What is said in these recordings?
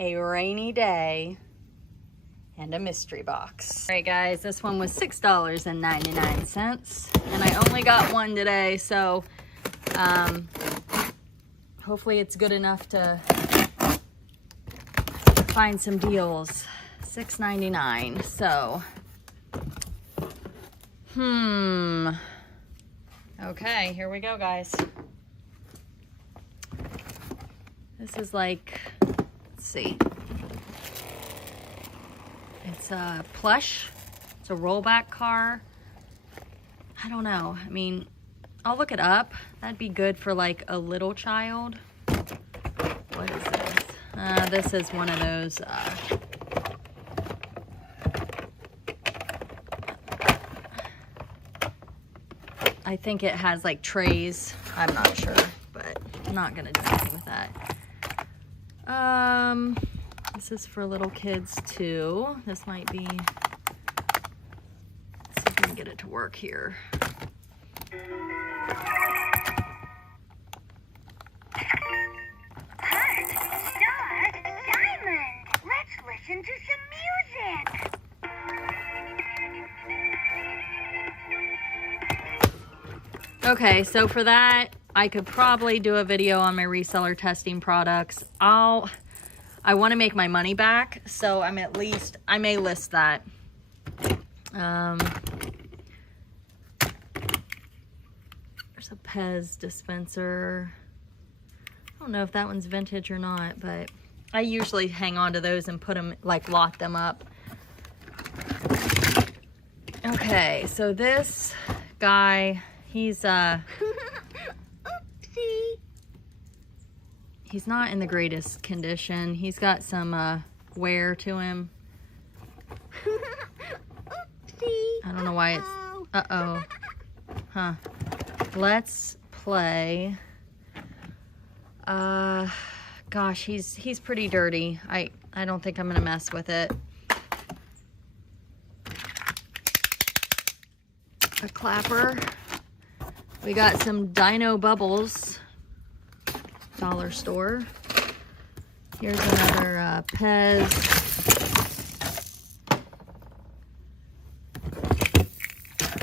a rainy day, and a mystery box. All right guys, this one was $6.99 and I only got one today, so hopefully it's good enough to find some deals. $6.99, so okay, here we go guys. This is like, let's see, it's a plush, it's a rollback car. I don't know, I mean, I'll look it up. That'd be good for like a little child. What is this? This is one of those I think it has like trays. I'm not sure, but I'm not gonna do anything with that. This is for little kids too. This might be, let's see if we can get it to work here. Heart, star, diamond. Let's listen to some music. Okay, so for that, I could probably do a video on my reseller testing products. I want to make my money back, so I may list that. There's a Pez dispenser. I don't know if that one's vintage or not, but I usually hang on to those and put them, like lot them up. Okay, so this guy, he's he's not in the greatest condition. He's got some wear to him. I don't know why it's, uh-oh. Huh. Let's play. Gosh, he's pretty dirty. I don't think I'm gonna mess with it. A clapper. We got some Dino Bubbles, dollar store. Here's another Pez.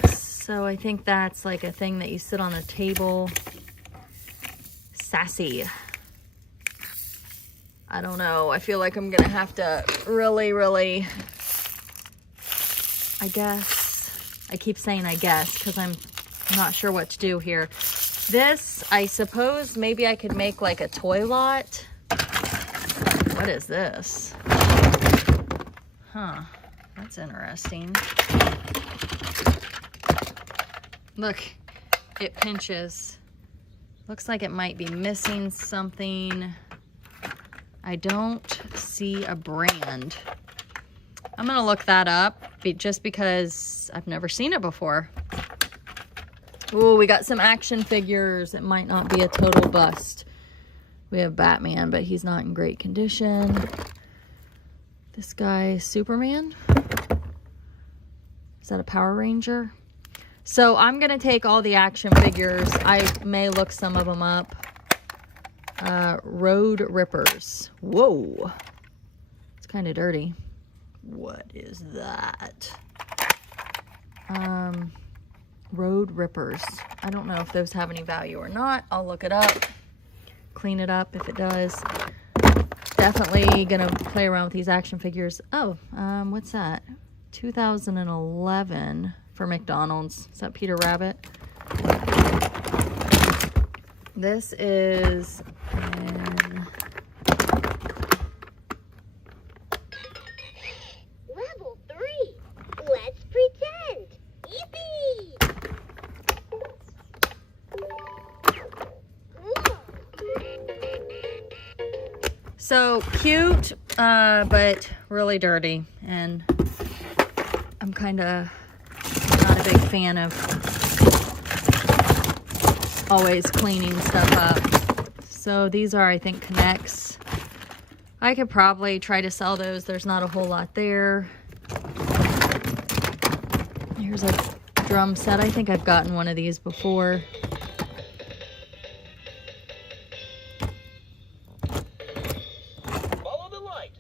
So I think that's like a thing that you sit on a table. Sassy. I don't know. I feel like I'm gonna have to really, I guess. I keep saying I guess because I'm not sure what to do here. This, I suppose maybe I could make like a toy lot. What is this? Huh, that's interesting. Look, it pinches. Looks like it might be missing something. I don't see a brand. I'm gonna look that up just because I've never seen it before. Ooh, we got some action figures. It might not be a total bust. We have Batman, but he's not in great condition. This guy, Superman? Is that a Power Ranger? So I'm gonna take all the action figures. I may look some of them up. Road Rippers. Whoa. It's kind of dirty. What is that? Road Rippers. I don't know if those have any value or not. I'll look it up. Clean it up if it does. Definitely gonna play around with these action figures. Oh, what's that? 2011 for McDonald's. Is that Peter Rabbit? This is Level 3. Let's pretend. Yippee! so cute, but really dirty. And I'm kind of not a big fan of always cleaning stuff up. So these are, I think, Connects. I could probably try to sell those. There's not a whole lot there. Here's a drum set. I think I've gotten one of these before. Follow the light.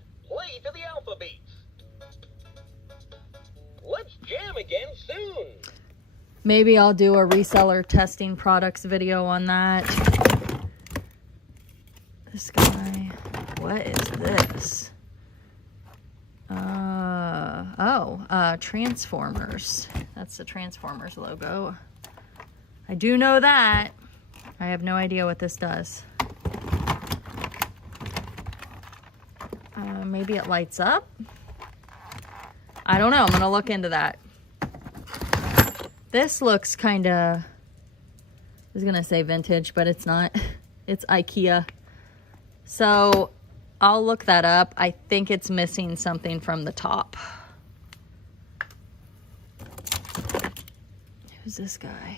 Maybe I'll do a reseller testing products video on that. This guy, what is this? Transformers. That's the Transformers logo. I do know that. I have no idea what this does. Maybe it lights up? I don't know. I'm going to look into that. This looks kind of, I was going to say vintage, but it's not. It's IKEA. So I'll look that up. I think it's missing something from the top. Who's this guy?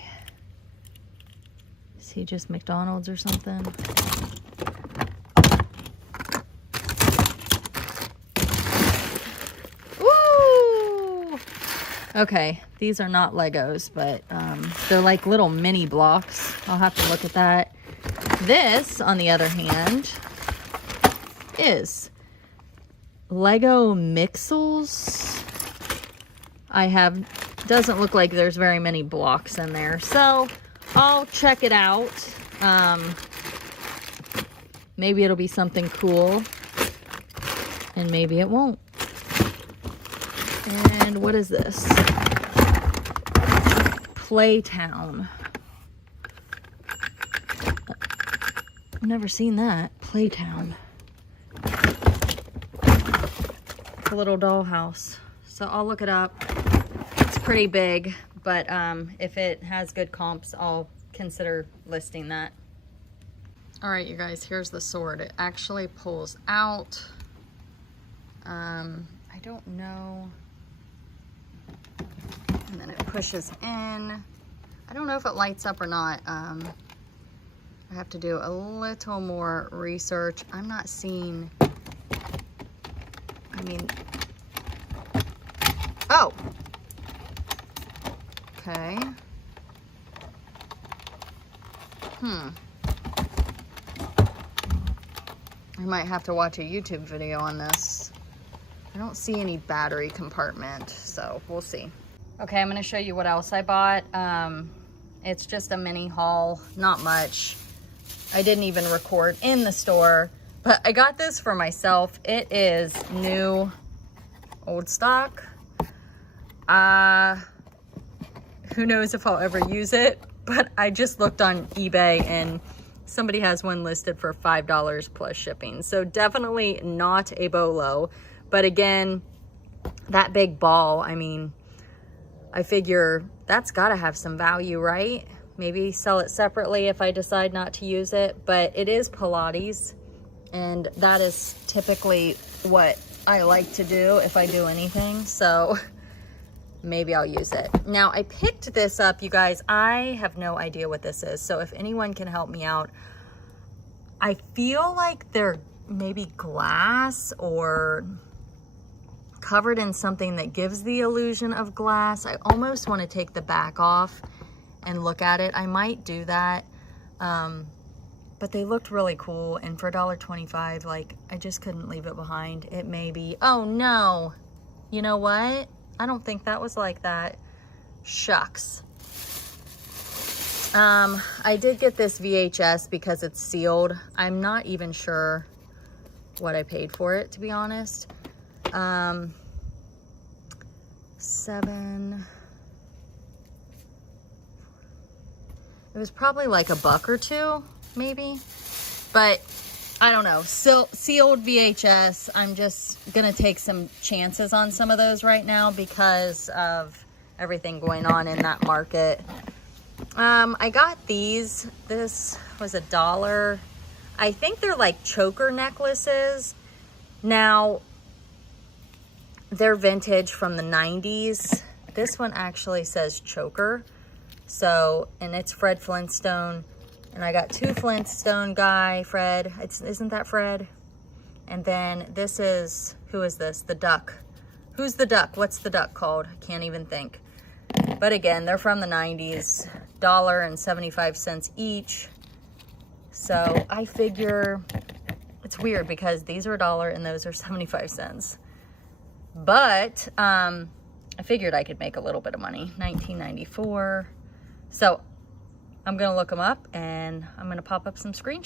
Is he just McDonald's or something? Woo! Okay, these are not Legos, but they're like little mini blocks. I'll have to look at that. This, on the other hand, is Lego Mixels. Doesn't look like there's very many blocks in there, so I'll check it out. Maybe it'll be something cool, and maybe it won't. And what is this? Playtown. I've never seen that. Playtown. It's a little dollhouse. So I'll look it up. It's pretty big, but if it has good comps, I'll consider listing that. All right, you guys, here's the sword. It actually pulls out. I don't know. And then it pushes in. I don't know if it lights up or not. I have to do a little more research. I'm not seeing, oh, okay. I might have to watch a YouTube video on this. I don't see any battery compartment, so we'll see. Okay, I'm gonna show you what else I bought. It's just a mini haul, not much. I didn't even record in the store, but I got this for myself. It is new, old stock. Who knows if I'll ever use it, but I just looked on eBay and somebody has one listed for $5 plus shipping. So definitely not a Bolo, but again, that big ball, I figure that's gotta have some value, right? Maybe sell it separately if I decide not to use it, but it is Pilates, and that is typically what I like to do if I do anything, so maybe I'll use it. Now, I picked this up, you guys. I have no idea what this is, so if anyone can help me out. I feel like they're maybe glass or covered in something that gives the illusion of glass. I almost want to take the back off and look at it. I might do that, but they looked really cool, and for $1.25, like, I just couldn't leave it behind. It may be, oh no, you know what? I don't think that was like that. Shucks. I did get this VHS because it's sealed. I'm not even sure what I paid for it, to be honest. It was probably like $1 or $2, maybe, but I don't know. So sealed VHS. I'm just gonna take some chances on some of those right now because of everything going on in that market. I got these. This was $1. I think they're like choker necklaces. Now, they're vintage from the 90s. This one actually says choker. So, and it's Fred Flintstone. And I got two Flintstone guy, Fred. Isn't that Fred? And then this is, who is this? The duck. Who's the duck? What's the duck called? I can't even think. But again, they're from the 90s. $1.75 each. So I figure, it's weird because these are $1 and those are 75 cents. But I figured I could make a little bit of money. $19.94. So I'm gonna look them up and I'm gonna pop up some screenshots.